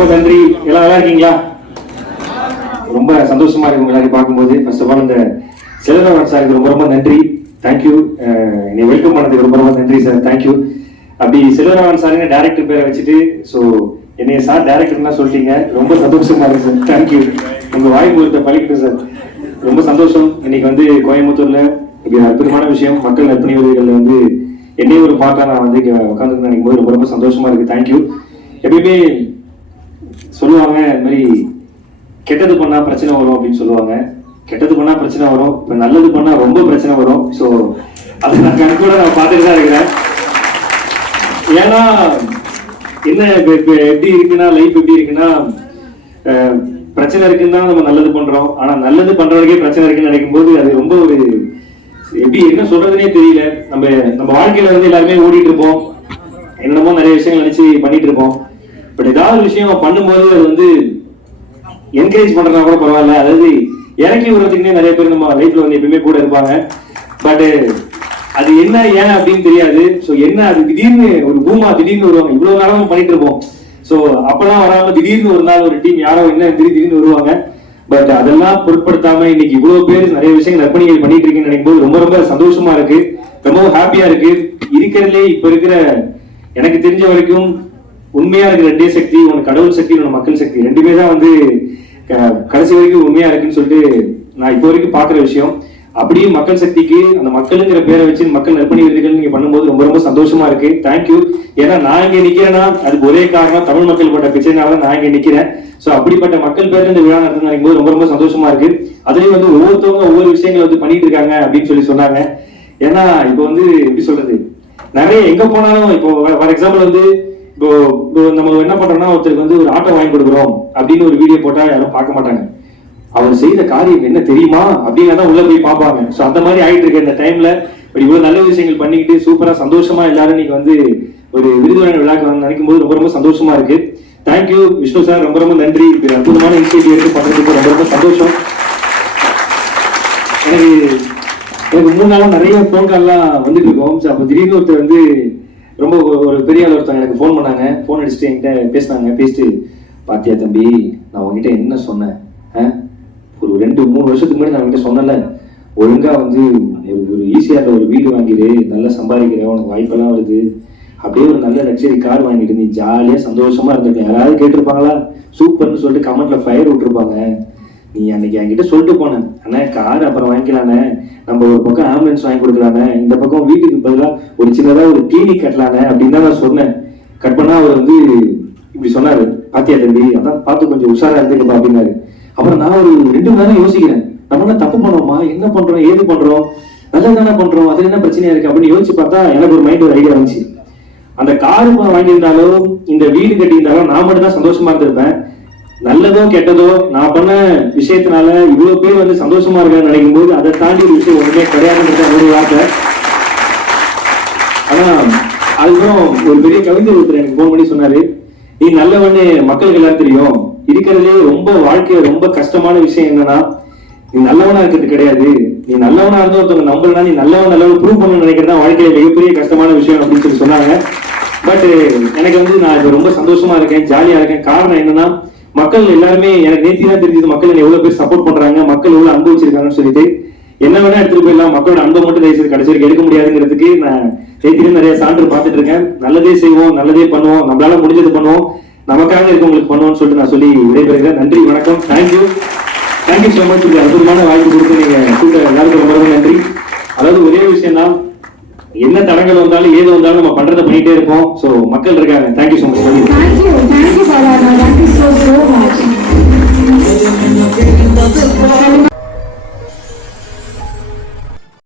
ரொம்ப நன்றி. எல்லாம் நல்லா இருக்கீங்களா? ரொம்ப சந்தோஷமா இருக்கு உங்க எல்லாரையும் பார்க்கும்போது. ஃபர்ஸ்ட் ஆஃப் ஆல் இந்த செல்வராஜ் சாருக்கு ரொம்ப ரொம்ப நன்றி. தேங்க்யூ என்னை வெல்கம் பண்ணதுக்கு ரொம்ப ரொம்ப நன்றி சார் தேங்க்யூ அப்படி செல்வராமன் சாருங்க டேரக்டர் பேரை வச்சுட்டு ஸோ என்னைய சார் டேரக்டர்லாம் சொல்லிட்டீங்க ரொம்ப சந்தோஷமா இருக்கு சார் தேங்க்யூ உங்க வாய்ப்பு ஒருத்த பழிக்கட்டும் சார் ரொம்ப சந்தோஷம். இன்னைக்கு வந்து கோயம்புத்தூர்ல இப்படி அற்புதமான விஷயம். மக்கள் நற்பணி உதவிகள் வந்து என்னையும் ஒரு பார்க்க நான் வந்து இங்க உட்காந்து நினைக்கும் போது ரொம்ப ரொம்ப சந்தோஷமா இருக்கு. தேங்க்யூ எப்பயுமே சொல்லுவாங்க இது மாதிரி கெட்டது பண்ணா பிரச்சனை வரும் அப்படின்னு சொல்லுவாங்க. கெட்டது பண்ணா பிரச்சனை வரும் இப்ப நல்லது பண்ணா ரொம்ப பிரச்சனை வரும். ஸோ அது நான் கண்கூட நான் பார்த்துட்டு தான் இருக்கிறேன். ஏன்னா என்ன இப்போ இப்போ எப்படி இருக்குன்னா லைஃப் எப்படி இருக்குன்னா பிரச்சனை இருக்குன்னு தான் நம்ம நல்லது பண்றோம். ஆனா நல்லது பண்றவருக்கே பிரச்சனை இருக்குன்னு நினைக்கும் போது அது ரொம்ப ஒரு எப்படி என்ன சொல்றதுனே தெரியல. நம்ம நம்ம வாழ்க்கையில வந்து எல்லாருமே ஓடிட்டு இருப்போம். என்னமோ நிறைய விஷயங்கள் நினைச்சு பண்ணிட்டு இருப்போம். பட் ஏதாவது ஒரு விஷயம் பண்ணும்போது அது வந்து என்கரேஜ் பண்றதுனா கூட பரவாயில்ல. அதாவது இறக்கி விடுறதுக்குன்னே நிறைய பேர் நம்ம லைஃப்ல வந்து எப்பயுமே கூட இருப்பாங்க. பட் அது என்ன ஏன் அப்படின்னு தெரியாது. ஸோ என்ன அது திடீர்னு ஒரு பூமா திடீர்னு வருவாங்க. இவ்வளவு நாளும் பண்ணிட்டு இருப்போம். ஸோ அப்பெல்லாம் வராம திடீர்னு ஒரு நாள் ஒரு டீம் யாரோ என்ன திடீர் திடீர்னு வருவாங்க. பட் அதெல்லாம் பொருட்படுத்தாம இன்னைக்கு இவ்வளவு பேர் நிறைய விஷயங்கள் நற்பணிகள் பண்ணிட்டு இருக்கீங்கன்னு நினைக்கும் போது ரொம்ப ரொம்ப சந்தோஷமா இருக்கு. ரொம்ப ஹாப்பியா இருக்கு. இருக்கிறதுலே இப்ப இருக்கிற எனக்கு தெரிஞ்ச வரைக்கும் உண்மையா இருக்கிற ரெண்டே சக்தி ஒன்று கடவுள் சக்தி ஒன்று மக்கள் சக்தி ரெண்டுமே தான் வந்து க- கடைசி வரைக்கும் உண்மையா இருக்குன்னு சொல்லிட்டு நான் இப்போ வரைக்கும் பாக்குற விஷயம். அப்படியே மக்கள் சக்திக்கு அந்த மக்களுங்கிற பேரை வச்சு மக்கள் நற்பணி விருதுகள் நீங்க பண்ணும்போது ரொம்ப ரொம்ப சந்தோஷமா இருக்கு. தேங்க்யூ ஏன்னா நான் இங்க நிக்கிறேன்னா அதுக்கு ஒரே காரணம் தமிழ் மக்கள் பட்ட பிரச்சனைனால நான் இங்க நிக்கிறேன். சோ அப்படிப்பட்ட மக்கள் பேர்ல இந்த விழா நடத்துறது நினைக்கும் போது ரொம்ப ரொம்ப சந்தோஷமா இருக்கு. அதுலயும் வந்து ஒவ்வொருத்தவங்க ஒவ்வொரு விஷயங்களை வந்து பண்ணிட்டு இருக்காங்க அப்படின்னு சொல்லி சொன்னாங்க. ஏன்னா இப்போ வந்து எப்படி சொல்றது? நிறைய எங்க போனாலும் இப்போ ஃபார் எக்ஸாம்பிள் வந்து இப்போ இப்போ நம்ம என்ன பண்றோம்னா ஒருத்தருக்கு வந்து ஒரு ஆட்டோ வாங்கி கொடுக்குறோம் அப்படின்னு ஒரு வீடியோ போட்டா யாரும் பார்க்க மாட்டாங்க. அவர் செய்த காரியம் என்ன தெரியுமா? அப்படின்னு தான் உள்ள போய் பார்ப்பாங்க. ஸோ அந்த மாதிரி ஆயிட்டு இருக்க இந்த டைம்ல இப்படி இவ்வளவு நல்ல விஷயங்கள் பண்ணிக்கிட்டு சூப்பரா சந்தோஷமா எல்லாரும் நீங்க வந்து ஒரு விருது வழங்க விழாக்கு வந்து நினைக்கும் போது ரொம்ப ரொம்ப சந்தோஷமா இருக்கு. தேங்க்யூ விஷ்ணு சார் ரொம்ப ரொம்ப நன்றி. இப்படி அற்புதமான இனிஷியேட்டிவ் எடுத்து பண்றதுக்கு ரொம்ப ரொம்ப சந்தோஷம். எனக்கு எனக்கு மூணு நாளா நிறைய ஃபோன் கால்லாம் வந்துட்டு இருக்கோம். So, அப்போ திடீர்னு ஒருத்தர் வந்து ரொம்ப ஒரு- பெரிய ஆள் ஒருத்தவங்க எனக்கு ஃபோன் பண்ணாங்க. ஃபோன் அடிச்சுட்டு என்கிட்ட பேசினாங்க. பேசிட்டு பாத்தியா தம்பி நான் உங்ககிட்ட என்ன சொன்னேன்? ஆ? ஒரு ரெண்டு மூணு வருஷத்துக்கு முன்னாடி நான் உங்ககிட்ட சொன்னல ஒழுங்கா வந்து ஒரு ஒரு ஈஸியாக ஒரு வீடு வாங்கிடு நல்லா சம்பாதிக்கிற உனக்கு வாய்ப்பெல்லாம் வருது. அப்படியே ஒரு நல்ல லக்ஸரி கார் வாங்கிட்டு நீ ஜாலியாக சந்தோஷமா இருந்திருக்கேன் யாராவது கேட்டிருப்பாங்களா? சூப்பர்னு சொல்லிட்டு கமெண்ட்ல ஃபயர் விட்டுருப்பாங்க. நீ அன்னைக்கு என்கிட்ட சொல்லிட்டு போனேன் அண்ணா கார் அப்புறம் வாங்கிக்கலானே நம்ம ஒரு பக்கம் ஆம்புலன்ஸ் வாங்கி கொடுக்கலானே இந்த பக்கம் வீட்டுக்கு பதிலாக ஒரு சின்னதாக ஒரு கிளினிக் கட்டலானே அப்படின்னு தான் நான் சொன்னேன். கட் பண்ணா அவர் வந்து இப்படி சொன்னாரு. பாத்தியா தம்பி? அதான் பார்த்து கொஞ்சம் உஷாரா இருந்துக்கப்பா அப்படின்னாரு. அப்புறம் நான் ஒரு ரெண்டு மணி நேரம் யோசிக்கிறேன். நம்ம என்ன தப்பு பண்ணோமா என்ன பண்றோம்? ஏது பண்றோம்? நல்லது தானே பண்றோம். அது என்ன பிரச்சனையா இருக்கு அப்படின்னு யோசிச்சு பார்த்தா எனக்கு ஒரு மைண்ட் ஒரு ஐடியா வந்துச்சு. அந்த கார் வாங்கியிருந்தாலும் இந்த வீடு கட்டியிருந்தாலும் நான் மட்டும் தான் சந்தோஷமா இருந்திருப்பேன். நல்லதோ கெட்டதோ நான் பண்ண விஷயத்தினால இவ்வளவு பேர் வந்து சந்தோஷமா இருக்கான்னு நினைக்கும் போது அதை தாண்டி ஒரு விஷயம் ஒண்ணுமே கிடையாதுன்றது அவருடைய வார்த்தை. ஆனா அதுக்கப்புறம் ஒரு பெரிய கவிஞர் ஒருத்தர் எனக்கு ஃபோன் பண்ணி சொன்னாரு. நீ நல்லவன்னு மக்களுக்கு எல்லாம் தெரியும். இருக்கிறதுலே ரொம்ப வாழ்க்கையில ரொம்ப கஷ்டமான விஷயம் என்னன்னா நீ நல்லவனா இருக்கிறது கிடையாது. நீ நல்லவனா இருந்தா ஒருத்தவங்க நம்பலனா நீ நல்லவன் நல்லவன் ப்ரூவ் பண்ணணும்னு நினைக்கிறதா வாழ்க்கையில மிகப்பெரிய கஷ்டமான விஷயம் அப்படின்னு சொல்லி சொன்னாங்க. பட் எனக்கு வந்து நான் இப்ப ரொம்ப சந்தோஷமா இருக்கேன் ஜாலியா இருக்கேன். காரணம் என்னன்னா மக்கள் எல்லாருமே எனக்கு நேத்தி தான் தெரிஞ்சது மக்கள் என்ன எவ்வளவு பேர் சப்போர்ட் பண்றாங்க மக்கள் எவ்வளவு அன்பு வச்சிருக்காங்கன்னு சொல்லிட்டு என்ன வேணா எடுத்துட்டு போயிடலாம். மக்களோட அன்பை மட்டும் தயவு செய்து கடைசி வரைக்கும் எடுக்க முடியாதுங்கிறதுக்கு நான் நேத்திலும் நிறைய சான்று பார்த்துட்டு இருக்கேன். நல்லதே செய்வோம் நல்லதே பண்ணுவோம் நம்மளால முடிஞ்சது பண்ணுவோம் நமக்காக இருக்கவங்களுக்கு பண்ணுவோம்னு சொல்லிட்டு நான் சொல்லி விடைபெறுகிறேன். நன்றி வணக்கம். தேங்க்யூ தேங்க்யூ ஸோ மச் இந்த அற்புதமான வாய்ப்பு கொடுத்து நீங்க கூட்ட எல்லாருக்கும் ரொம்ப ரொம்ப நன்றி. அதாவது ஒரே விஷயம் தான். என்ன தடங்கள் வந்தாலும் ஏது வந்தாலும் நம்ம பண்றதை பண்ணிட்டே இருப்போம். ஸோ மக்கள் இருக்காங்க. Thank you so much